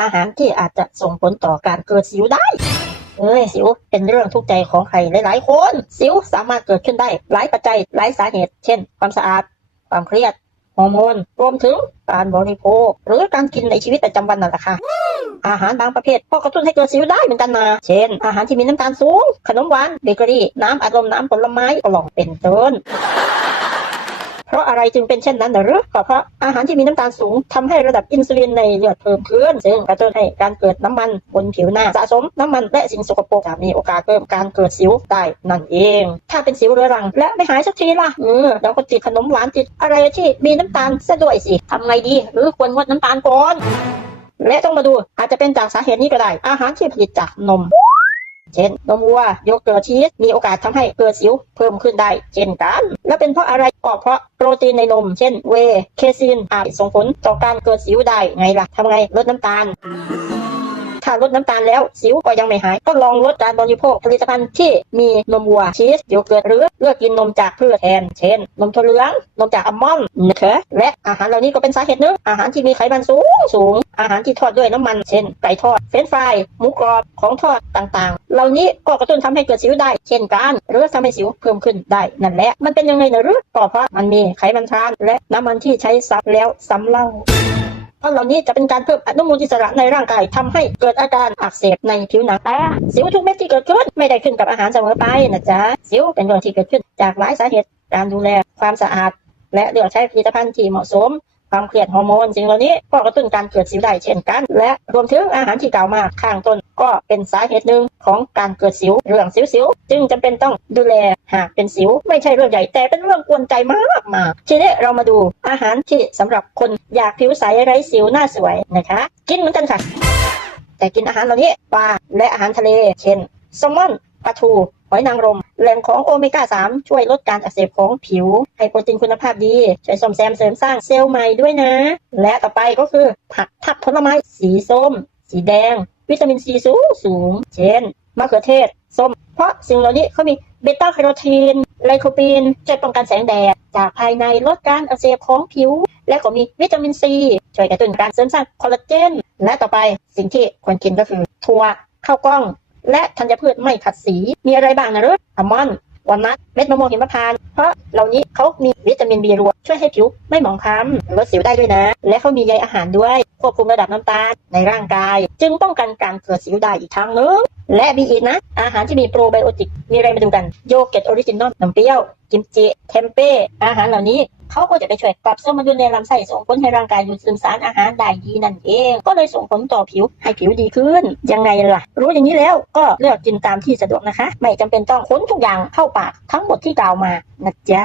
อาหารที่อาจจะส่งผลต่อการเกิดสิวได้เอ้ยสิวเป็นเรื่องทุกข์ใจของใครหลายๆ คน สิวสามารถเกิดขึ้นได้หลายปัจจัยหลายสาเหตุ เช่น ความสะอาด ความเครียดฮอร์โมนรวมถึงการบริโภค หรือการกินในชีวิตประจำวันนั่นแหละค่ะอาหารบางประเภทก็กระตุ้นให้เกิดสิวได้เหมือนกันนะ เช่น อาหารที่มีน้ำตาลสูง ขนมหวานเบเกอรี่ น้ำอัดลมน้ำผลไม้กล่องเป็นต้น อะไรจึงเป็นเช่นนั้นหรือก็เพราะอาหารที่มีน้ำตาลสูงทำให้ระดับอินซูลินในเลือดเพิ่มขึ้นซึ่งกระตุ้นให้การเกิดน้ำมันบนผิวหน้าสะสมน้ำมันและสิ่งสกปรกจะมีโอกาสเพิ่มการเกิดสิวได้นั่นเอง ถ้าเป็นสิวเรื้อรัง และไม่หายสักทีล่ะเออเราก็ติดขนมหวานติดอะไรที่มีน้ำตาลซะด้วยสิทำไงดี หรือควรงดน้ำตาลก่อนและต้องมาดูอาจจะเป็นจากสาเหตุนี้ก็ได้ อาหารที่ผลิตจากนม เช่นนมวัวโยเกิร์ตชีสมีโอกาสทำให้เกิดสิวเพิ่มขึ้นได้เช่นกัน และเป็นเพราะอะไรก็เพราะโปรตีนในนม เช่นเวเคซินอาจส่งผลต่อการเกิดสิวได้ไงล่ะทำไงลดน้ำตาล ถ้าลดน้ำตาลแล้วสิวก็ยังไม่หาย ก็ลองลดการบริโภคผลิตภัณฑ์ที่มีนมวัวชีสโยเกิร์ตหรือเลือกกินนมจากพืชแทน เช่น นมถั่วเหลืองนมจากอัลมอนด์นะคะและอาหารเหล่านี้ก็เป็นสาเหตุหนึ่งอาหารที่มีไขมันสูงสูง อาหารที่ทอดด้วยน้ำมัน เช่น ไก่ทอดเฟรนช์ฟรายหมูกรอบของทอดต่างๆ เหล่านี้ก็กระตุ้นทำให้เกิดสิวได้ เช่นกันหรือทำให้สิวเพิ่มขึ้นได้นั่นแหละมันเป็นยังไงนะหรือก็เพราะมันมีไขมันทรานและน้ำมันที่ใช้ซ้ำแล้วซ้ำเล่า เพราะเหล่านี้จะเป็นการเพิ่มอนุมูลอิสระในร่างกายทำให้เกิดอาการอักเสบในผิวหนังแต่สิวทุกเม็ดที่เกิดขึ้นไม่ได้ขึ้นกับอาหารเสมอไปนะจ๊ะสิวเป็นเรื่องที่เกิดขึ้นจากหลายสาเหตุการดูแลความสะอาด และเลือกใช้ผลิตภัณฑ์ที่เหมาะสม ความเครียดฮอร์โมนสิ่งเหล่านี้ก็กระตุ้นการเกิดสิวได้เช่นกัน และรวมถึงอาหารที่กล่าวมาข้างต้นก็เป็นสาเหตุหนึ่งของการเกิดสิวเรื่องสิวๆจึงจำเป็นต้องดูแลหากเป็นสิว ไม่ใช่เรื่องใหญ่แต่เป็นเรื่องกวนใจมากมาทีนี้เรามาดูอาหารที่สำหรับคนอยากผิวใสไร้สิวหน้าสวยนะคะ กินเหมือนกันค่ะ แต่กินอาหารเหล่านี้ปลาและอาหารทะเล เช่นแซลมอนปลาทู หอยนางรม แหล่งของโอเมก้า 3 ช่วยลดการอักเสบของผิว ให้โปรตีนคุณภาพดี ช่วยซ่อมแซมเสริมสร้างเซลล์ใหม่ด้วยนะ และต่อไปก็คือ ผักทับผลไม้สีส้ม สีแดง วิตามินซีสูงสูง เช่นมะเขือเทศ ส้ม เพราะสิ่งเหล่านี้เขามีเบต้าแคโรทีนไลโคปีนช่วยป้องกันแสงแดด จากภายในลดการอักเสบของผิว และก็มีวิตามินซีช่วยกระตุ้นการเสริมสร้างคอลลาเจน และต่อไปสิ่งที่ควรกินก็คือถั่วข้าวกล้อง และธัญพืชไม่ขัดสี มีอะไรบ้างนะรึอัลมอนด์วอลนัท ม็ดมะม่วงหิมพานต์เพราะเหล่านี้เขามีวิตามินบีรวมช่วยให้ผิวไม่หมองคล้ำลดสิวได้ด้วยนะ และเขามีใยอาหารด้วยควบคุมระดับน้ำตาลในร่างกาย จึงป้องกันการเกิดสิวได้อีกทางหนึงและมีอีกนะ อาหารที่มีโปรไบโอติก มีอะไรมาดูกันโยเกิร์ตออริจินอลนมเปรี้ยวกิมจิเทมเป้อาหารเหล่านี้เขาก็จะไปช่วยปรับสมดุลในลำไส้ส่งผลให้ร่างกายดูดซึมสารอาหารได้ดีนั่นเอง ก็เลยส่งผลต่อผิวให้ผิวดีขึ้น ยังไงล่ะ รู้อย่างนี้แล้วก็เลือกกินตามที่สะดวกนะคะ ไม่จำเป็นต้องค้นทุกอย่างเข้าปากทั้งหมดที่กล่าวมานะจ๊ะ